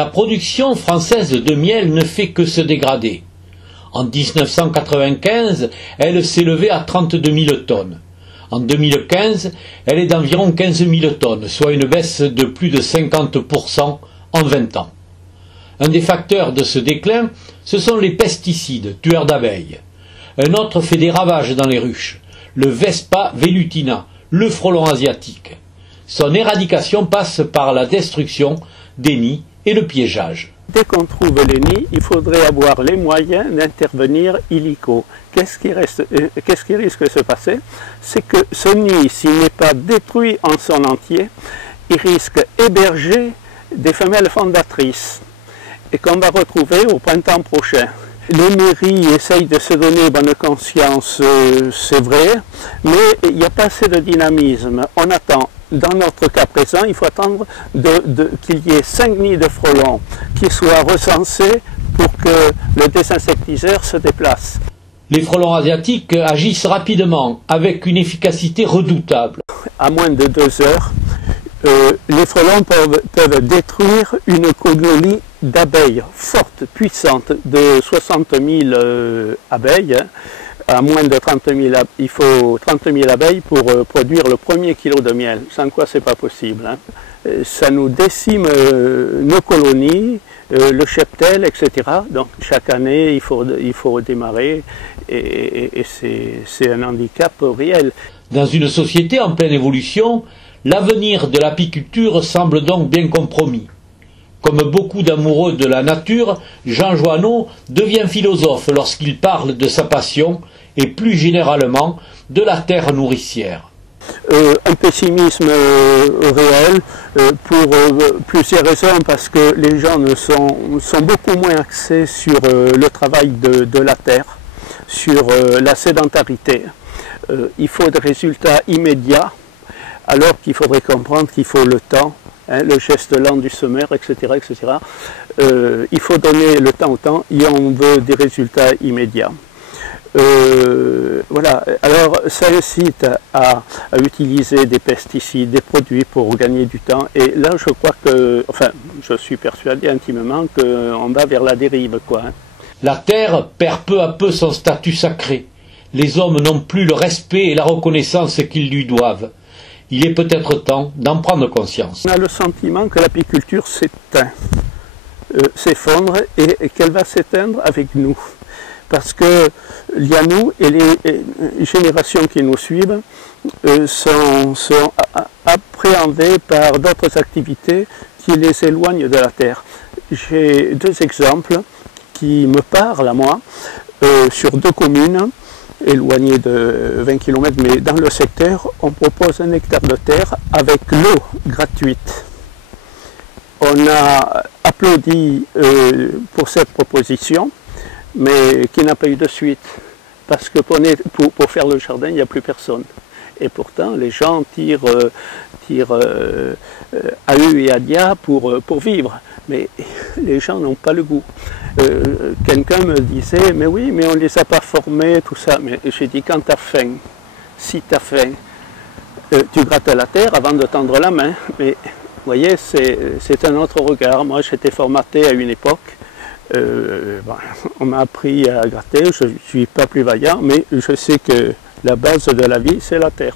La production française de miel ne fait que se dégrader. En 1995, elle s'élevait à 32 000 tonnes. En 2015, elle est d'environ 15 000 tonnes, soit une baisse de plus de 50% en 20 ans. Un des facteurs de ce déclin, ce sont les pesticides, tueurs d'abeilles. Un autre fait des ravages dans les ruches, le Vespa velutina, le frelon asiatique. Son éradication passe par la destruction des nids et le piégeage. Dès qu'on trouve les nids, il faudrait avoir les moyens d'intervenir illico. Qu'est-ce qui risque de se passer? C'est que ce nid, s'il n'est pas détruit en son entier, il risque d'héberger des femelles fondatrices et qu'on va retrouver au printemps prochain. Les mairies essayent de se donner bonne conscience, c'est vrai, mais il n'y a pas assez de dynamisme. On attend. Dans notre cas présent, il faut attendre qu'il y ait 5 nids de frelons qui soient recensés pour que le désinsectiseur se déplace. Les frelons asiatiques agissent rapidement, avec une efficacité redoutable. À moins de 2 heures, les frelons peuvent détruire une colonie d'abeilles forte, puissante, de 60 000 abeilles. À moins de 30 000, il faut 30 000 abeilles pour produire le premier kilo de miel, sans quoi c'est pas possible. Ça nous décime nos colonies, le cheptel, etc. Donc chaque année, il faut redémarrer et c'est un handicap réel. Dans une société en pleine évolution, l'avenir de l'apiculture semble donc bien compromis. Comme beaucoup d'amoureux de la nature, Jean Joanneau devient philosophe lorsqu'il parle de sa passion et plus généralement de la terre nourricière. Un pessimisme réel pour plusieurs raisons, parce que les gens sont beaucoup moins axés sur le travail de la terre, sur la sédentarité. Il faut des résultats immédiats, alors qu'il faudrait comprendre qu'il faut le temps. Le geste lent du semeur, etc. etc. Il faut donner le temps au temps et on veut des résultats immédiats. Voilà, alors ça incite à utiliser des pesticides, des produits pour gagner du temps. Et là, je crois que, enfin, je suis persuadé intimement qu'on va vers la dérive, quoi. La terre perd peu à peu son statut sacré. Les hommes n'ont plus le respect et la reconnaissance qu'ils lui doivent. Il est peut-être temps d'en prendre conscience. On a le sentiment que l'apiculture s'éteint, s'effondre et qu'elle va s'éteindre avec nous. Parce que il y a nous et les générations qui nous suivent sont appréhendées par d'autres activités qui les éloignent de la terre. J'ai 2 exemples qui me parlent à moi sur 2 communes éloigné de 20 km, mais dans le secteur, on propose 1 hectare de terre avec l'eau gratuite. On a applaudi pour cette proposition, mais qui n'a pas eu de suite, parce que pour faire le jardin, il n'y a plus personne. Et pourtant, les gens tirent à hu et à dia pour vivre. Mais les gens n'ont pas le goût. Quelqu'un me disait, mais oui, mais on ne les a pas formés, tout ça. Mais j'ai dit, quand tu as faim, si tu as faim, tu grattes la terre avant de tendre la main. Mais vous voyez, c'est un autre regard. Moi, j'étais formaté à une époque. On m'a appris à gratter, je ne suis pas plus vaillant, mais je sais que la base de la vie, c'est la terre.